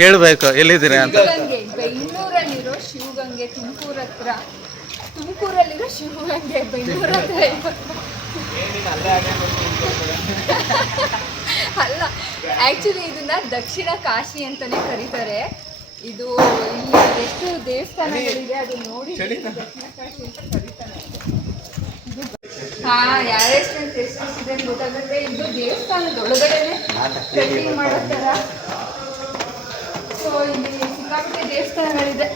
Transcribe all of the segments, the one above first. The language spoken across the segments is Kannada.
ಹೇಳ್ಬೇಕು ಎಲ್ಲಿದ್ದೀರಾ ಅಂತ. ಬೆಂಗಳೂರಲ್ಲಿರೋ ಶಿವಗಂಗೆ, ತುಮಕೂರು ಹತ್ರ. ತುಮಕೂರಲ್ಲಿರೋ ಶಿವಗಂಗೆ, ಬೆಂಗಳೂರು ಹತ್ರ. ಅಲ್ಲ, ಆ್ಯಕ್ಚುಲಿ ಇದನ್ನ ದಕ್ಷಿಣ ಕಾಶಿ ಅಂತಲೇ ಕರೀತಾರೆ. ಇದು ಇಲ್ಲಿ ಎಷ್ಟು ದೇವಸ್ಥಾನಗಳಿದೆ ಅದು ನೋಡಿ ದಕ್ಷಿಣ ಕಾಶಿ ಅಂತ ಕರೀತಾರೆ. ಯಾವ ರೆಸ್ಟೋರೆಂಟ್ ಎಷ್ಟಿದೆ ಅಂತ ಗೊತ್ತಾಗುತ್ತೆ. ಇದು ದೇವಸ್ಥಾನದ ಒಳಗಡೆನೆ ಟ್ರೆಕ್ಕಿಂಗ್ ಮಾಡೋ ಥರ. ಸೊ ಇಲ್ಲಿ ಸಿಕ್ಕಾಪಟ್ಟೆ ದೇವಸ್ಥಾನಗಳಿದೆ.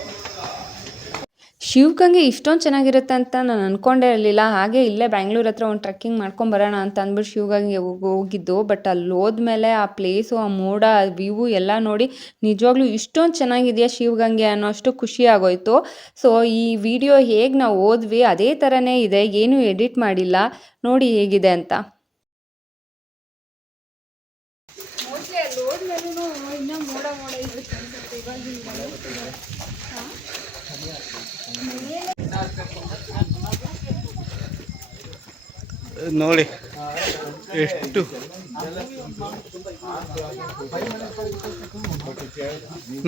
ಶಿವಗಂಗೆ ಇಷ್ಟೊಂದು ಚೆನ್ನಾಗಿರುತ್ತೆ ಅಂತ ನಾನು ಅಂದ್ಕೊಂಡೇ ಇರಲಿಲ್ಲ. ಹಾಗೆ ಇಲ್ಲೇ ಬ್ಯಾಂಗ್ಳೂರ್ ಹತ್ರ ಒಂದು ಟ್ರೆಕ್ಕಿಂಗ್ ಮಾಡ್ಕೊಂಬರೋಣ ಅಂತ ಅಂದ್ಬಿಟ್ಟು ಶಿವಗಂಗೆ ಹೋಗಿದ್ದು. ಬಟ್ ಅಲ್ಲಿ ಹೋದ್ಮೇಲೆ ಆ ಪ್ಲೇಸು, ಆ ಮೋಡ, ಆ ವ್ಯೂ ಎಲ್ಲ ನೋಡಿ ನಿಜವಾಗ್ಲೂ ಇಷ್ಟೊಂದು ಚೆನ್ನಾಗಿದೆಯಾ ಶಿವಗಂಗೆ ಅನ್ನೋ ಅಷ್ಟು ಖುಷಿ ಆಗೋಯ್ತು. ಸೊ ಈ ವಿಡಿಯೋ ಹೇಗೆ ನಾವು ಹೋದ್ವಿ ಅದೇ ಥರನೇ ಇದೆ, ಏನೂ ಎಡಿಟ್ ಮಾಡಿಲ್ಲ. ನೋಡಿ ಹೇಗಿದೆ ಅಂತ. ಮೋಸ್ಟ್ಲಿ ಅಲ್ಲಿ ಹೋದ್ಮೇಲೂ ಇನ್ನೂ ಮೋಡ ಇರುತ್ತೆ ಅನ್ಸುತ್ತೆ. ನೋಡಿ ಎಷ್ಟು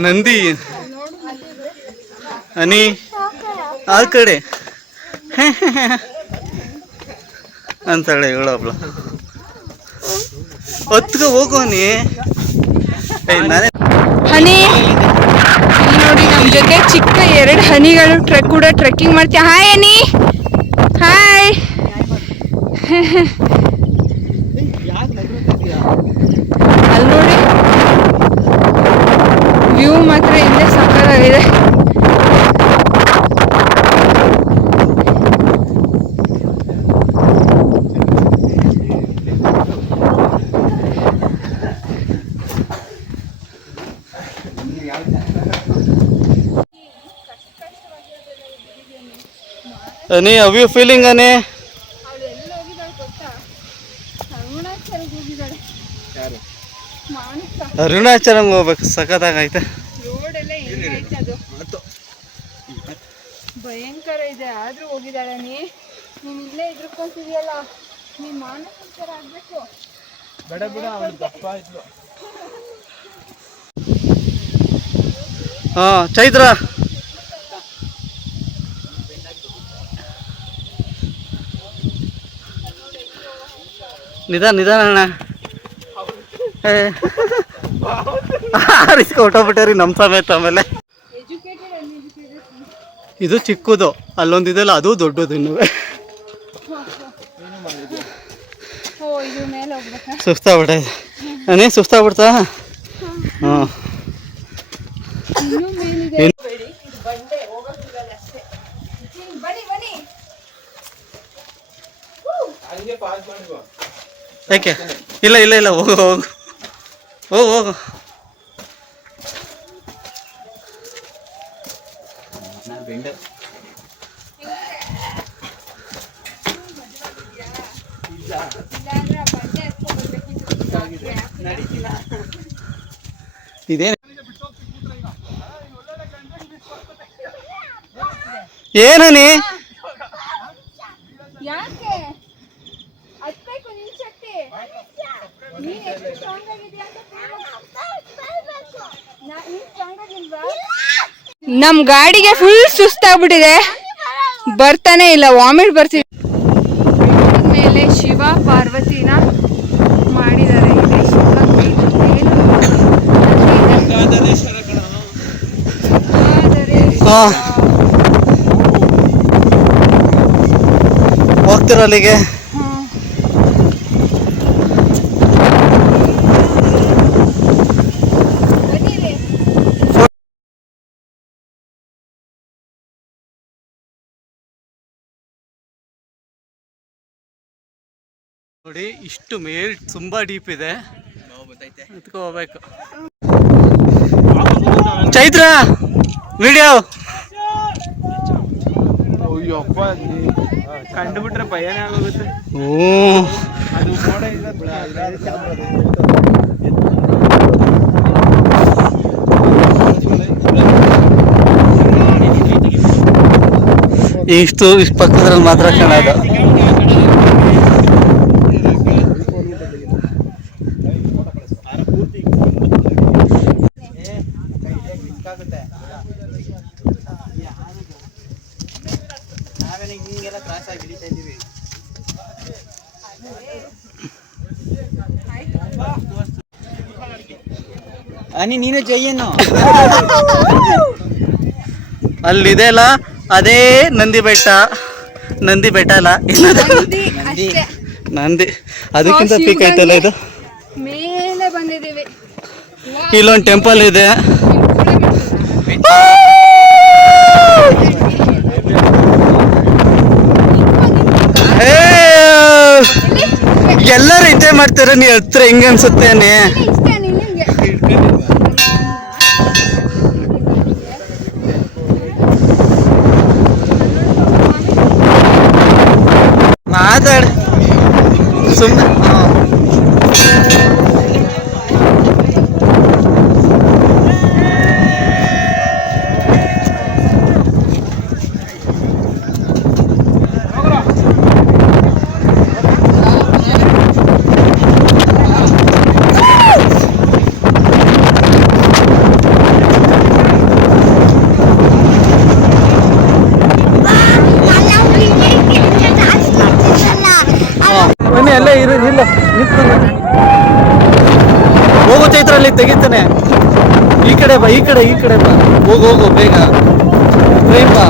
ನಂದಿ ಹನಿ ಆ ಕಡೆ ಅಂತಾಳೆ ಹೇಳಬ್ಲ. ಹೊತ್ಗೆ ಹೋಗೋನಿ ನಾನೇ ಹನಿ. ನೋಡಿ ನಮ್ಮ ಜೊತೆ ಚಿಕ್ಕ 2 ಹನಿಗಳು ಕೂಡ ಟ್ರೆಕ್ಕಿಂಗ್ ಮಾಡ್ತೀಯ. ಹಾಯ್ ಹನಿ, ಹಾಯ್. ಅಲ್ಲಿ ನೋಡಿ ವ್ಯೂ ಮಾತ್ರ ಹಿಂದೆ ಸಕ್ಕತ್ತಾಗಿದೆ. ಅನಿ, ಹೌ ಯು ಫೀಲಿಂಗ್ ಅನಿ? ಅರುಣಾಚಲ ಹೋಗ್ಬೇಕು, ಸಖತ್ತಾಗೈತೆ. ರೋಡ್ ಎಲ್ಲ ಹೆಂಗೈತೆ ಅದು, ಭಯಂಕರ ಇದೆ. ಆದ್ರೂ ಹೋಗಿದ್ದಾಳೆ. ನೀನು ಇಲ್ಲೇ ಇದ್ರಕೊಂತಿದೆಯಲ್ಲ, ನೀನ್ ಮಾನಸಂತರ ಆಗ್ಬೇಕು. ಬೇಡ ಬಿಡ, ಅವಳು ದಪ್ಪ ಇದ್ಲು. ಹಾ ಚೈತ್ರ, ನಿಧಾನ ನಿಧಾನ ಅಣ್ಣ. ಆರಿಸ್ಕೊ ಹೊಟ್ಟೋಗ್ಬಿಟ್ಟಾರಿ ನಮ್ಮ ಸಮೇತ. ಆಮೇಲೆ ಇದು ಚಿಕ್ಕದು, ಅಲ್ಲೊಂದಿದೆಲ್ಲ ಅದು ದೊಡ್ಡದು. ಇನ್ನು ಸುಸ್ತಾಗ್ಬಿಟ್ಟೆ. ನಾನೇ ಸುಸ್ತಾಗ್ಬಿಡ್ತಾ. ಹಾಂ ಯಾಕೆ? ಇಲ್ಲ ಇಲ್ಲ ಇಲ್ಲ, ಹೋಗು ಹೋಗು ಹೋಗು ಹೋಗು. ಇದೇನು ಏನನಿ? ಯಾಕೆ ಹತ್ಬೇಕು ನಿನ್ ಶಕ್ತಿ? ನೀನ್ ಎಷ್ಟು ಸ್ಟ್ರಾಂಗ್ ಆಗಿದ್ಯಾ ಅಂತ ನಮ್ ಗಾಡಿಗೆ ಫುಲ್ ಸುಸ್ತಾಗ್ಬಿಟ್ಟಿದೆ, ಬರ್ತಾನೆ ಇಲ್ಲ, ವಾಮಿಟ್ ಬರ್ತಿದೆ. ಮೇಲೆ ಶಿವ ಪಾರ್ವತಿನ ಮಾಡಿದ್ದಾರೆ. ಇದೆ ಹೋಗ್ತಿರ ಅಲ್ಲಿಗೆ? ನೋಡಿ ಇಷ್ಟು ಮೇಲ್ ತುಂಬಾ ಡೀಪ್ ಇದೆ, ಹೋಗ್ಬೇಕು. ಚೈತ್ರ ವಿಡಿಯೋ ಕಂಡುಬಿಟ್ರೆ ಭಯನೇ ಆಗೋಗುತ್ತೆ. ಇಷ್ಟು ಪಕ್ಕದ್ರಲ್ಲಿ ಮಾತ್ರ ಕಾಣೋದು. ಹಿಂಗೆಲ್ಲ ಕ್ರಾಸ್ ಆಗಿ ಹಿಡಿತಾ ಇದೀವಿ. ಅನಿ ನೀನು ಜೈಯನ್ನು ಅಲ್ಲಿದೆ ಅಲ್ಲ, ಅದೇ ನಂದಿ ಬೆಟ್ಟ. ನಂದಿ ಬೆಟ್ಟ ಅಲ್ಲ, ನಂದಿ ಅದಕ್ಕಿಂತ ಪೀಕ್ ಐತಲ್ಲ ಇದು. ಮೇಲೆ ಬಂದಿದ್ದೀವಿ. ಇಲ್ಲೊಂದು ಟೆಂಪಲ್ ಇದೆ. ಎಲ್ಲರೂ ಇದೇ ಮಾಡ್ತಾರೆ, ನೀ ಹತ್ರ ಹೆಂಗ ಅನ್ಸುತ್ತೇನೆ. ಮಾತಾಡ ಸುಮ್ಮನೆ. ಎಲ್ಲ ಇಲ್ಲ ಹೋಗು ಚೈತ್ರಲ್ಲಿ ತೆಗಿತಾನೆ. ಈ ಕಡೆ ಬಾ, ಈ ಕಡೆ ಬಾ. ಹೋಗು ಬೇಗ, ಟ್ರೈನ್ ಬಾ.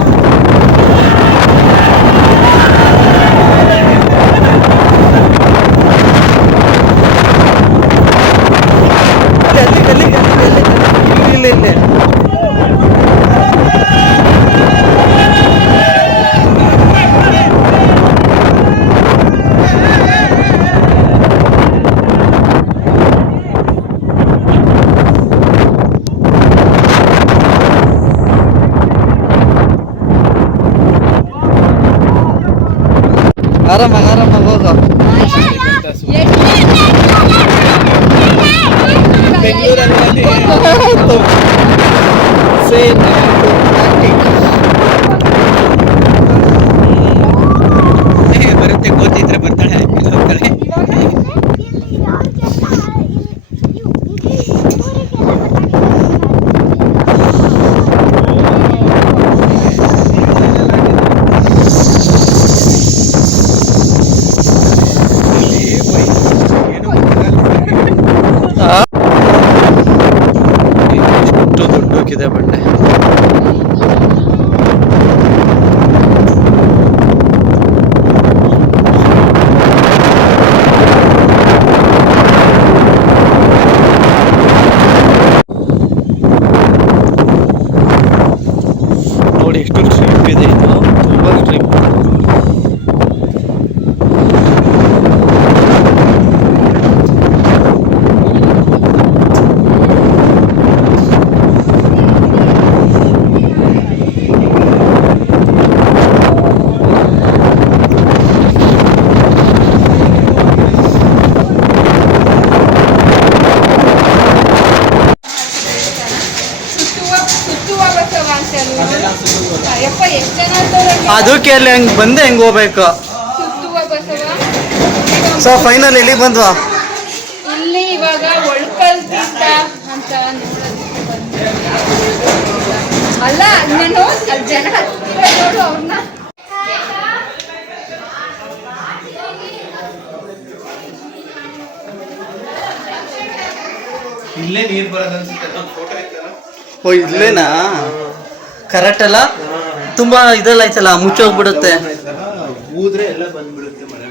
ಇಲ್ಲಿ ಆರಾಮಾಗಿ ಹೋಗು. ಬರುತ್ತೆ, ಗೊತ್ತಿದ್ರೆ ಬರ್ತಾಳೆ. ಎಷ್ಟು ದೊಡ್ಡಕ್ಕಿದೆ ಬಂಡೆ. ನೋಡಿ ಎಷ್ಟು ಟ್ರಿಪ್ ಇದೆ ಇದು, ತುಂಬಾ ಟ್ರಿಪ್. ಅದಕ್ಕೆ ಅಲ್ಲಿ ಹಂಗೆ ಬಂದೆ ಹೆಂಗೆ ಹೋಗ್ಬೇಕು. ಸೊ ಫೈನಲ್ ಇಲ್ಲಿ ಬಂದ್ವಾ. ಇಲ್ಲಿ ಇವಾಗ ಒಳ್ಕಲ್ ತೀರ್ಥ ಅಂತ ಅಲ್ಲ, ನಾನು ಅಲ್ಲಿ ಜನ ನೋಡು ಅವ್ರನ್ನ. ಇಲ್ಲೇ ನೀರು ಬರೋದು ಅನ್ಸುತ್ತೆ. ಓ ಇಲ್ಲೇನಾ? ಕರೆಕ್ಟ್ ಅಲ್ಲ, ತುಂಬಾ ಇದೆಲ್ಲ ಐತಲ್ಲ, ಮುಚ್ಚೋಗ್ಬಿಡುತ್ತೆ. ಊದ್ರೆ ಎಲ್ಲ ಬಂದ್ಬಿಡುತ್ತೆ ಮಳೆ.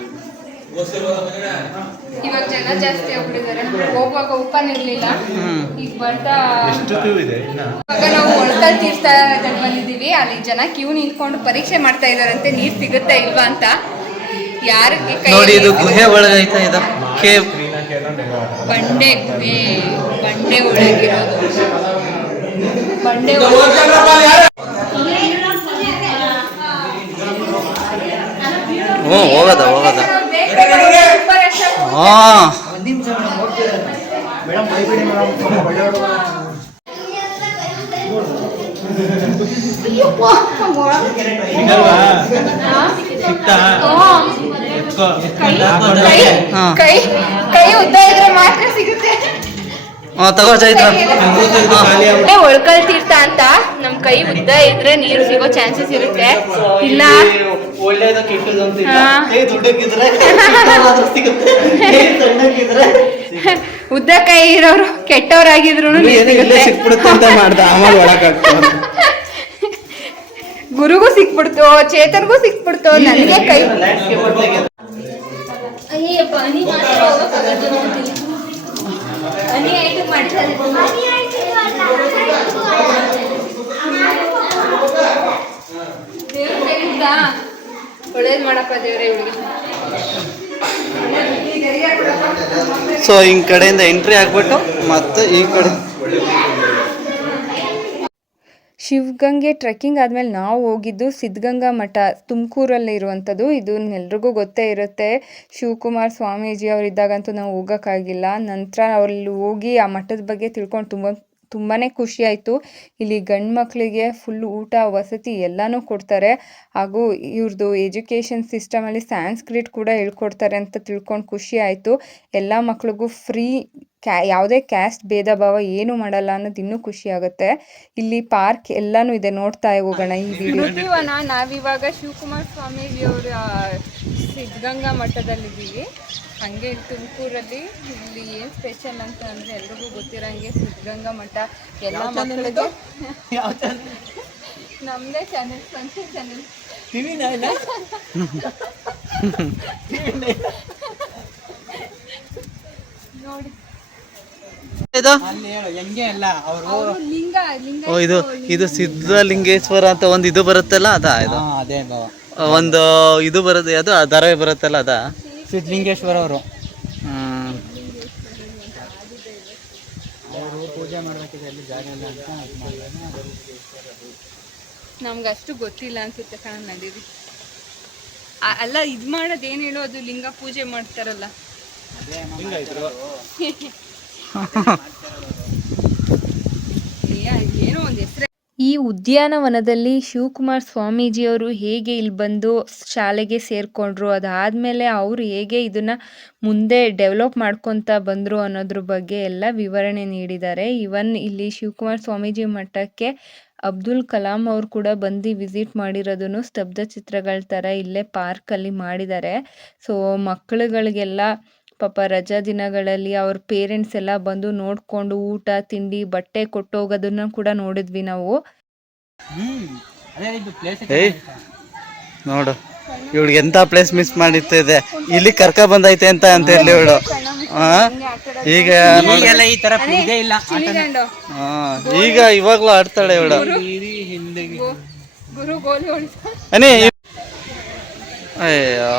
ಇವಾಗ ಜನ ಜಾಸ್ತಿ ಆಗ್ಬಿಟ್ಟಿದ್ದಾರೆ. ಹೋಗುವಾಗ ಓಪನ್ ಇರ್ಲಿಲ್ಲ, ಈಗ ಬರ್ತಾ ಇವಾಗ ನಾವು ಒಳ್ಕಲ್ ತೀರ್ಥದಲ್ಲಿ ಬಂದಿದ್ದೀವಿ. ಅಲ್ಲಿ ಜನ ಕ್ಯೂ ನಿಂತ್ಕೊಂಡು ಪರೀಕ್ಷೆ ಮಾಡ್ತಾ ಇದಾರಂತೆ, ನೀರ್ ಸಿಗುತ್ತಾ ಇಲ್ವಾ ಅಂತ. ಯಾರಿಗೆ ನೋಡಿ, ಇದು ಗುಹೆ ಒಳಗೈತಾ ಇದು ಕೇವ್. ಬಂಡೆ ಗುಹೆ, ಬಂಡೆ ಒಳಗಿರೋದು. ಬಂಡೆ ಹೋಗದ ಕೈ ಉದ್ದ ಇದ್ರೆ ಮಾತ್ರ ಸಿಗುತ್ತೆ. ತಗೋ ಚೈತ್ರ. ಒಳ್ಕಲ್ ತೀರ್ಥ ಅಂತ ನಮ್ ಕೈ ಉದ್ದ ಇದ್ರೆ ನೀರು ಸಿಗೋ ಚಾನ್ಸಸ್ ಇರುತ್ತೆ. ಇಲ್ಲ ಒಳ್ಳೇದ ಕೆಟ್ಟದ್ದು ಅಂತ ಇಲ್ಲ. ಹಾ. ದೊಡ್ಡಕ್ಕಿದ್ರೆ ಉದ್ದ ಕೈ ಇರೋರು ಕೆಟ್ಟವರಾಗಿದ್ರು ಸಿಕ್ಬಿಡುತ್ತೆ ಅಂತ ಮಾಡ್ದ. ಆಮೇಲೆ ಒಳಗಾಗ್ತದೆ. ಗುರುಗೂ ಸಿಕ್ಬಿಡ್ತು, ಚೇತನ್ಗೂ ಸಿಕ್ಬಿಡ್ತು, ನನಗೆ ಕೈ ಒಳ್ಳೇದ್ ಮಾಡಪ್ಪ ದೇವ್ರೆ ಇವಳಿಗೆ. ಸೊ ಹಿಂಗ್ ಕಡೆಯಿಂದ ಎಂಟ್ರಿ ಆಗ್ಬಿಟ್ಟು ಮತ್ತೆ ಈ ಕಡೆ ಶಿವಗಂಗೆ ಟ್ರೆಕ್ಕಿಂಗ್ ಆದಮೇಲೆ ನಾವು ಹೋಗಿದ್ದು ಸಿದ್ಧಗಂಗಾ ಮಠ ತುಮಕೂರಲ್ಲಿ ಇರುವಂಥದ್ದು. ಇದು ಎಲ್ರಿಗೂ ಗೊತ್ತೇ ಇರುತ್ತೆ. ಶಿವಕುಮಾರ್ ಸ್ವಾಮೀಜಿ ಅವರಿದ್ದಾಗಂತೂ ನಾವು ಹೋಗೋಕ್ಕಾಗಿಲ್ಲ. ನಂತರ ಅಲ್ಲಿ ಹೋಗಿ ಆ ಮಠದ ಬಗ್ಗೆ ತಿಳ್ಕೊಂಡು ತುಂಬಾ ಖುಷಿ ಆಯಿತು. ಇಲ್ಲಿ ಗಂಡು ಮಕ್ಕಳಿಗೆ ಫುಲ್ ಊಟ ವಸತಿ ಎಲ್ಲನೂ ಕೊಡ್ತಾರೆ. ಹಾಗೂ ಇವ್ರದ್ದು ಎಜುಕೇಷನ್ ಸಿಸ್ಟಮಲ್ಲಿ ಸ್ಯಾನ್ಸ್ಕ್ರಿಟ್ ಕೂಡ ಹೇಳ್ಕೊಡ್ತಾರೆ ಅಂತ ತಿಳ್ಕೊಂಡು ಖುಷಿ ಆಯಿತು. ಎಲ್ಲ ಮಕ್ಳಿಗೂ ಫ್ರೀ, ಯಾವುದೇ ಕ್ಯಾಸ್ಟ್ ಭೇದ ಭಾವ ಏನು ಮಾಡಲ್ಲ ಅನ್ನೋದು ಇನ್ನೂ ಖುಷಿ ಆಗುತ್ತೆ. ಇಲ್ಲಿ ಪಾರ್ಕ್ ಎಲ್ಲನೂ ಇದೆ, ನೋಡ್ತಾ ಹೋಗೋಣ ಈ ವಿಡಿಯೋ. ನಾವಿವಾಗ ಶಿವಕುಮಾರ್ ಸ್ವಾಮೀಜಿ ಅವರ ಸಿದ್ಧಗಂಗಾ ಮಠದಲ್ಲಿದ್ದೀವಿ. ಹಾಗೆ ತುಮಕೂರಲ್ಲಿ ಇಲ್ಲಿ ಏನು ಸ್ಪೆಷಲ್ ಅಂತ ಅಂದರೆ ಎಲ್ರಿಗೂ ಗೊತ್ತಿರೋಂಗೆ ಸಿದ್ಧಗಂಗಾ ಮಠ ಎಲ್ಲ ಮಕ್ಕಳಿಗೆ ನಮ್ಮದೇ ಚಾನೆಲ್, ಸ್ವಂತ ಚಾನೆಲ್ ನೋಡಿ. ಲಿಂಗ ಇದು ಸಿದ್ಧಲಿಂಗೇಶ್ವರ ಅಂತ ಒಂದು ಇದು ಬರುತ್ತಲ್ಲ, ಅದಾ? ಇದು ಒಂದು ಇದು ಬರುತ್ತೆ, ಅದು ಧಾರಾವಾಹಿ ಬರುತ್ತಲ್ಲ, ಅದಾ? ಸಿದ್ಧಲಿಂಗೇಶ್ವರ ಅವರು ಪೂಜೆ ಮಾಡಬೇಕಿದೆ ಅಲ್ಲಿ ಜಾಗ ಇಲ್ಲ ಅಂತ ನಮ್ಗೆ ಅಷ್ಟು ಗೊತ್ತಿಲ್ಲ ಅನ್ಸುತ್ತೆ ಕಣ. ನಡೀರಿ. ಅಲ್ಲ ಇದು ಮಾಡೋದು ಏನು ಹೇಳೋ, ಅದು ಲಿಂಗ ಪೂಜೆ ಮಾಡ್ತಾರಲ್ಲ. ಏನೋ ಒಂದು ಹೆಸರು. ಈ ಉದ್ಯಾನವನದಲ್ಲಿ ಶಿವಕುಮಾರ್ ಸ್ವಾಮೀಜಿಯವರು ಹೇಗೆ ಇಲ್ಲಿ ಬಂದು ಶಾಲೆಗೆ ಸೇರಿಕೊಂಡ್ರು, ಅದಾದಮೇಲೆ ಅವರು ಹೇಗೆ ಇದನ್ನು ಮುಂದೆ ಡೆವಲಪ್ ಮಾಡ್ಕೊತಾ ಬಂದರು ಅನ್ನೋದ್ರ ಬಗ್ಗೆ ಎಲ್ಲ ವಿವರಣೆ ನೀಡಿದ್ದಾರೆ. ಇವನ್ ಇಲ್ಲಿ ಶಿವಕುಮಾರ್ ಸ್ವಾಮೀಜಿ ಮಠಕ್ಕೆ ಅಬ್ದುಲ್ ಕಲಾಂ ಅವರು ಕೂಡ ಬಂದು ವಿಸಿಟ್ ಮಾಡಿರೋದನ್ನು ಸ್ತಬ್ಧ ಚಿತ್ರಗಳ ಥರ ಇಲ್ಲೇ ಪಾರ್ಕಲ್ಲಿ ಮಾಡಿದ್ದಾರೆ. ಸೊ ಮಕ್ಕಳುಗಳಿಗೆಲ್ಲ ಪಾಪ ರಜಾ ದಿನಗಳಲ್ಲಿ ಅವ್ರ ಪೇರೆಂಟ್ಸ್ ಎಲ್ಲ ಬಂದು ನೋಡಿಕೊಂಡು ಊಟ ತಿಂಡಿ ಬಟ್ಟೆ ಕೊಟ್ಟೋಗೋದನ್ನು ಕೂಡ ನೋಡಿದ್ವಿ ನಾವು. ನೋಡು ಇವಳಿಗೆ ಎಂತ ಪ್ಲೇಸ್ ಮಿಸ್ ಮಾಡಿರ್ತಿದೆ, ಇಲ್ಲಿ ಕರ್ಕ ಬಂದೈತೆ ಅಂತ ಇರ್ಲಿ ಇವಳು. ಈಗ ಈ ತರ ಇದೇ ಇಲ್ಲ. ಈಗ ಇವಾಗ್ಲೂ ಆಡ್ತಾಳೆ ಇವಳು. ಅಯ್ಯೋ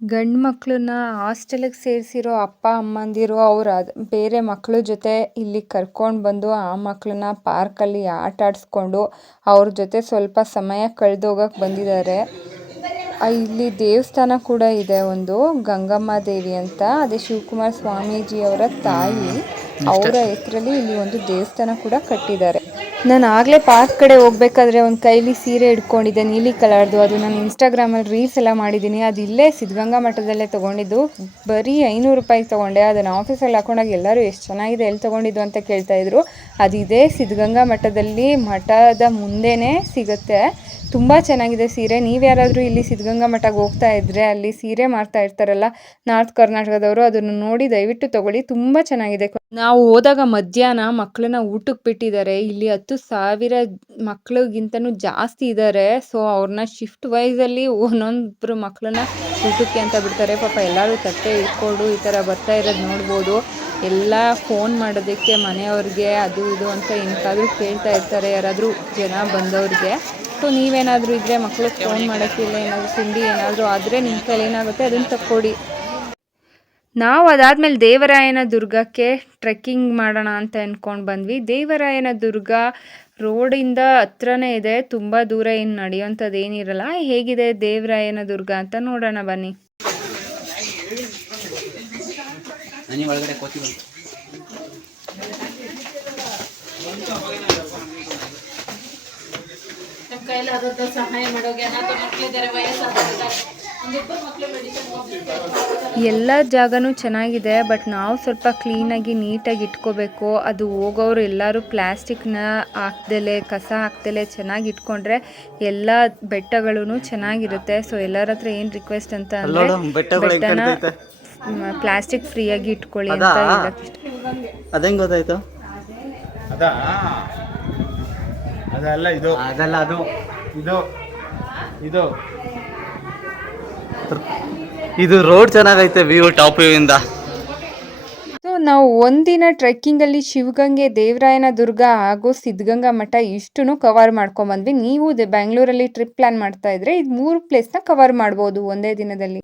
ಗಂಡು ಮಕ್ಕಳನ್ನ ಹಾಸ್ಟೆಲಿಗೆ ಸೇರಿಸಿರೋ ಅಪ್ಪ ಅಮ್ಮಂದಿರು ಅವ್ರ ಬೇರೆ ಮಕ್ಕಳ ಜೊತೆ ಇಲ್ಲಿ ಕರ್ಕೊಂಡು ಬಂದು ಆ ಮಕ್ಕಳನ್ನ ಪಾರ್ಕಲ್ಲಿ ಆಟ ಆಡಿಸ್ಕೊಂಡು ಅವ್ರ ಜೊತೆ ಸ್ವಲ್ಪ ಸಮಯ ಕಳೆದೋಗಕ್ಕೆ ಬಂದಿದ್ದಾರೆ. ಇಲ್ಲಿ ದೇವಸ್ಥಾನ ಕೂಡ ಇದೆ, ಒಂದು ಗಂಗಮ್ಮ ದೇವಿ ಅಂತ. ಅದೇ ಶಿವಕುಮಾರ್ ಸ್ವಾಮೀಜಿಯವರ ತಾಯಿ, ಅವರ ಹೆಸರಲ್ಲಿ ಇಲ್ಲಿ ಒಂದು ದೇವಸ್ಥಾನ ಕೂಡ ಕಟ್ಟಿದ್ದಾರೆ. ನಾನು ಆಗಲೇ ಪಾರ್ಕ್ ಕಡೆ ಹೋಗ್ಬೇಕಾದ್ರೆ ಒಂದು ಕೈಲಿ ಸೀರೆ ಹಿಡ್ಕೊಂಡಿದ್ದೆ ನೀಲಿ ಕಲರ್ದು. ಅದು ನಾನು ಇನ್ಸ್ಟಾಗ್ರಾಮಲ್ಲಿ ರೀಲ್ಸ್ ಎಲ್ಲ ಮಾಡಿದ್ದೀನಿ. ಅದು ಇಲ್ಲೇ ಸಿದ್ಧಗಂಗಾ ಮಠದಲ್ಲೇ ತೊಗೊಂಡಿದ್ದು. ಬರೀ 500 ರೂಪಾಯಿಗೆ ತೊಗೊಂಡೆ. ಅದನ್ನು ಆಫೀಸಲ್ಲಿ ಹಾಕೊಂಡಾಗ ಎಲ್ಲರೂ ಎಷ್ಟು ಚೆನ್ನಾಗಿದೆ, ಎಲ್ಲಿ ತೊಗೊಂಡಿದ್ದು ಅಂತ ಕೇಳ್ತಾಯಿದ್ರು. ಅದಿದೆ ಸಿದ್ಧಗಂಗಾ ಮಠದಲ್ಲಿ, ಮಠದ ಮುಂದೆನೇ ಸಿಗುತ್ತೆ. ತುಂಬ ಚೆನ್ನಾಗಿದೆ ಸೀರೆ. ನೀವು ಯಾರಾದರೂ ಇಲ್ಲಿ ಸಿದ್ಧಗಂಗಾ ಮಠಕ್ಕೆ ಹೋಗ್ತಾ ಇದ್ದರೆ ಅಲ್ಲಿ ಸೀರೆ ಮಾರ್ತಾ ಇರ್ತಾರಲ್ಲ ನಾರ್ತ್ ಕರ್ನಾಟಕದವರು, ಅದನ್ನು ನೋಡಿ ದಯವಿಟ್ಟು ತೊಗೊಳ್ಳಿ, ತುಂಬ ಚೆನ್ನಾಗಿದೆ. ನಾವು ಹೋದಾಗ ಮಧ್ಯಾಹ್ನ ಮಕ್ಕಳನ್ನ ಊಟಕ್ಕೆ ಬಿಟ್ಟಿದ್ದಾರೆ. ಇಲ್ಲಿ 10,000 ಮಕ್ಕಳಿಗಿಂತನೂ ಜಾಸ್ತಿ ಇದ್ದಾರೆ. ಸೊ ಅವ್ರನ್ನ ಶಿಫ್ಟ್ ವೈಸಲ್ಲಿ ಒಂದೊಂದು ಮಕ್ಕಳನ್ನ ಊಟಕ್ಕೆ ಅಂತ ಬಿಡ್ತಾರೆ. ಪಾಪ ಎಲ್ಲರೂ ತಟ್ಟೆ ಇಟ್ಕೊಂಡು ಈ ಥರ ಬರ್ತಾ ಇರೋದು ನೋಡ್ಬೋದು. ಎಲ್ಲ ಫೋನ್ ಮಾಡೋದಕ್ಕೆ ಮನೆಯವ್ರಿಗೆ ಅದು ಇದು ಅಂತ ಏನಕ್ಕಾದರೂ ಕೇಳ್ತಾ ಇರ್ತಾರೆ ಯಾರಾದರೂ ಜನ ಬಂದವ್ರಿಗೆ. ಸೊ ನೀವೇನಾದರೂ ಇದ್ದರೆ ಮಕ್ಳಿಗೆ ಫೋನ್ ಮಾಡೋಕ್ಕಿಲ್ಲ, ಏನಾದರೂ ತಿಂಡಿ ಏನಾದರೂ ಆದರೆ ನಿಮ್ಮ ಕೈಲಿ ಏನಾಗುತ್ತೆ ಅದನ್ನು ತಕ್ಕೊಡಿ. ನಾವು ಅದಾದಮೇಲೆ ದೇವರಾಯನ ದುರ್ಗಕ್ಕೆ ಟ್ರೆಕ್ಕಿಂಗ್ ಮಾಡೋಣ ಅಂತ ಅಂದ್ಕೊಂಡು ಬಂದ್ವಿ. ದೇವರಾಯನ ದುರ್ಗ ರೋಡಿಂದ ಹತ್ರನೇ ಇದೆ, ತುಂಬ ದೂರ ಏನು ನಡೆಯೋಂಥದ್ದು ಏನಿರಲ್ಲ. ಹೇಗಿದೆ ದೇವರಾಯನ ದುರ್ಗ ಅಂತ ನೋಡೋಣ ಬನ್ನಿ. ಕೈಲಾದದ್ದು ಸಹಾಯ ಮಾಡೋಗೆ ಅನಾಥ ಮಕ್ಕಳಿದ್ದಾರೆ, ವಯಸ್ಸಾದವರಿದ್ದಾರೆ, ಎಲ್ಲ ಜಾಗನೂ ಚೆನ್ನಾಗಿದೆ, ಬಟ್ ನಾವು ಸ್ವಲ್ಪ ಕ್ಲೀನಾಗಿ ನೀಟಾಗಿ ಇಟ್ಕೋಬೇಕು. ಅದು ಹೋಗೋರು ಎಲ್ಲರೂ ಪ್ಲಾಸ್ಟಿಕ್ನ ಹಾಕ್ದಲೆ, ಕಸ ಹಾಕ್ದಲೆ ಚೆನ್ನಾಗಿ ಇಟ್ಕೊಂಡ್ರೆ ಎಲ್ಲ ಬೆಟ್ಟಗಳೂ ಚೆನ್ನಾಗಿರುತ್ತೆ. ಸೊ ಎಲ್ಲರ ಹತ್ರ ಏನು ರಿಕ್ವೆಸ್ಟ್ ಅಂತ ಅಂದರೆ ಬೆಟ್ಟನ ಪ್ಲಾಸ್ಟಿಕ್ ಫ್ರೀಯಾಗಿ ಇಟ್ಕೊಳ್ಳಿ ಅಂತ ಹೇಳಕ್ಕೆ ಇಷ್ಟ. ಅದೇಂಗ್ ಗೊತ್ತಾಯ್ತು? ಅದಲ್ಲ ಇದು, ಅದಲ್ಲ ಅದು, ಇದು ಇದು ಇದು ರೋಡ್ ಚೆನ್ನಾಗೈತೆ, ವ್ಯೂ ಟಾಪ್ ವ್ಯೂ ಇಂದ. ಸೊ ನಾವು ಒಂದಿನ ಟ್ರೆಕ್ಕಿಂಗಲ್ಲಿ ಶಿವಗಂಗೆ, ದೇವರಾಯನ ದುರ್ಗ ಹಾಗೂ ಸಿದ್ಧಗಂಗಾ ಮಠ ಇಷ್ಟನ್ನು ಕವರ್ ಮಾಡ್ಕೊಂಬಂದ್ವಿ. ನೀವು ಬೆಂಗಳೂರಲ್ಲಿ ಟ್ರಿಪ್ ಪ್ಲಾನ್ ಮಾಡ್ತಾ ಇದ್ರೆ ಇದು 3 ಪ್ಲೇಸ್ನ ಕವರ್ ಮಾಡ್ಬೋದು ಒಂದೇ ದಿನದಲ್ಲಿ.